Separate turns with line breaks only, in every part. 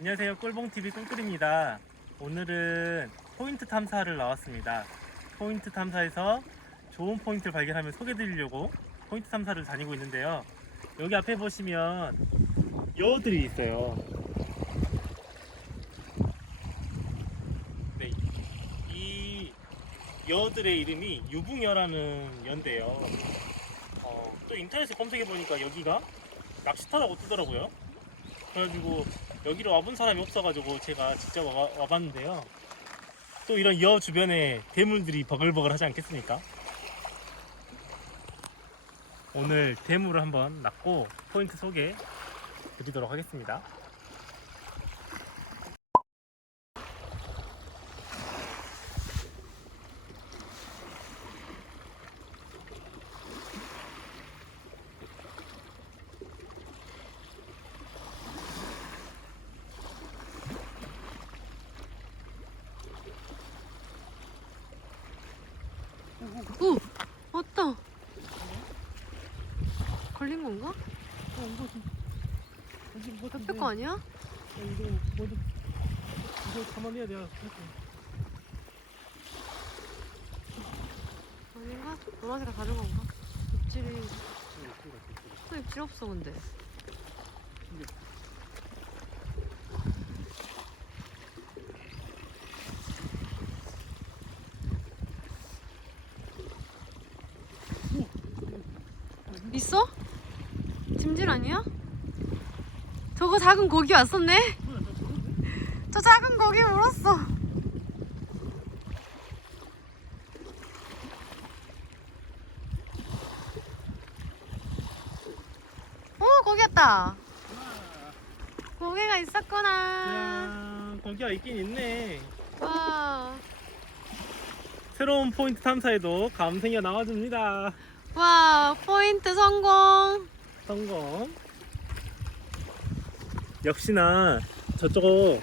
안녕하세요. 꿀봉TV 꿀꿀입니다. 오늘은 포인트 탐사를 나왔습니다. 포인트 탐사에서 좋은 포인트를 발견하면 소개 드리려고 포인트 탐사를 다니고 있는데요. 여기 앞에 보시면 여들이 있어요. 네, 이 여들의 이름이 유붕여라는 여인데요. 어, 또 인터넷에 검색해 보니까 여기가 낚시터라고 뜨더라고요. 그래가지고 여기로 와본 사람이 없어가지고 제가 직접 와, 와봤는데요. 또 이런 여 주변에 대물들이 버글버글 하지 않겠습니까? 오늘 대물을 한번 낚고 포인트 소개 드리도록 하겠습니다.
오! 왔다! 걸린 건가? 옆에 거 아니야?
이거 뭐지? 이거 가만히 해야 돼.
아닌가? 노란색을 가져간 건가? 입질이 또 입질 없어 근데 있어? 짐질 아니야? 저거 작은 고기 왔었네? 저 작은 고기 물었어 어 고기였다 고기가 있었구나
야, 거기가 있긴 있네.
와,
새로운 포인트 탐사에도 감생이가 나와줍니다.
와 포인트 성공
성공. 역시나 저쪽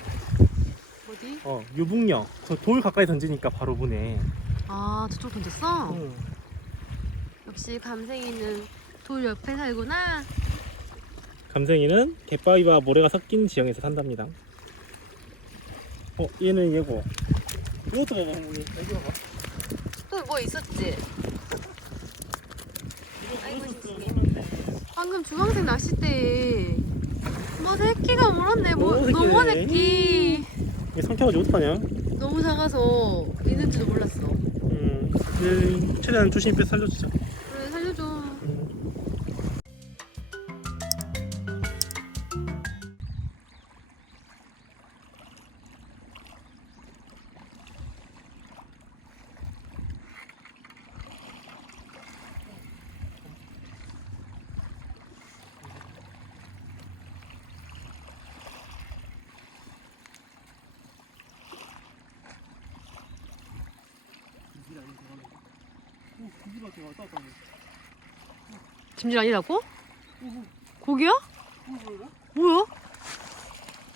어디?
어, 유북령 저돌 가까이 던지니까 바로 보네.
아 저쪽 던졌어?
응.
역시 감생이는 돌 옆에 살구나
감생이는 갯바위와 모래가 섞인 지형에서 산답니다. 어, 얘는 얘고. 이것도 봐봐, 어머니. 여기 봐봐.
또 뭐 있었지?
이거
아이고,
무슨
세상에.
그건데.
방금 주황색 낚싯대에 뭐 새끼가 물었네 뭐
너무 새끼네.
너무 새끼
얘 성격이 어떡하냐?
너무 작아서 있는지도 몰랐어
음, 얘 최대한 조심히 빼 살려주자. 고기밖에 왔다 갔다 하네.
짐질 아니라고? 고기야?
뭐야?
뭐야?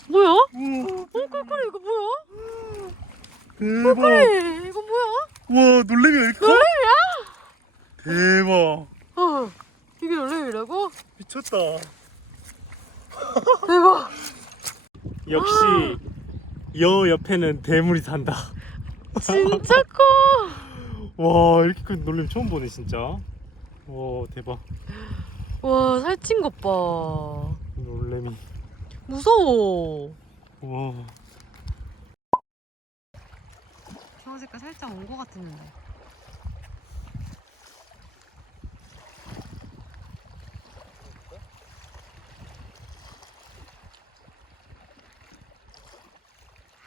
뭐야? 어
우와,
꿀꿀이 이거 뭐야?
대박.
꿀꿀이 이거 뭐야?
와, 놀래미가 이렇게 커? 대박.
어 이게 놀래미라고?
미쳤다.
대박
역시 여 옆에는 대물이 산다.
진짜 커
와, 이렇게 큰 놀래미 처음 보네, 진짜. 와, 대박.
와 살찐 것봐
놀래미.
무서워
와.
주황 색깔 살짝 온 것 같았는데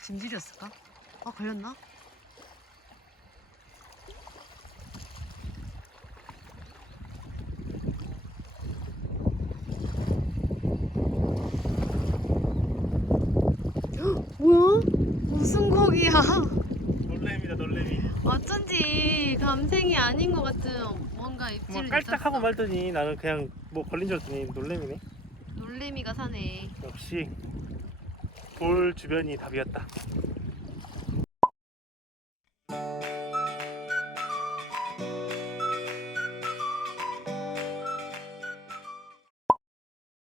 짐질이었을까? 아 걸렸나? 헉, 뭐야? 고기야?
놀래미다, 놀래미.
어쩐지 감생이 아닌 것 같은 뭔가
뭐
입질이
깔짝하고. 말더니 나는 그냥 뭐 걸린 줄 알았더니 놀래미네.
놀래미가 사네.
역시 돌 주변이 답이었다.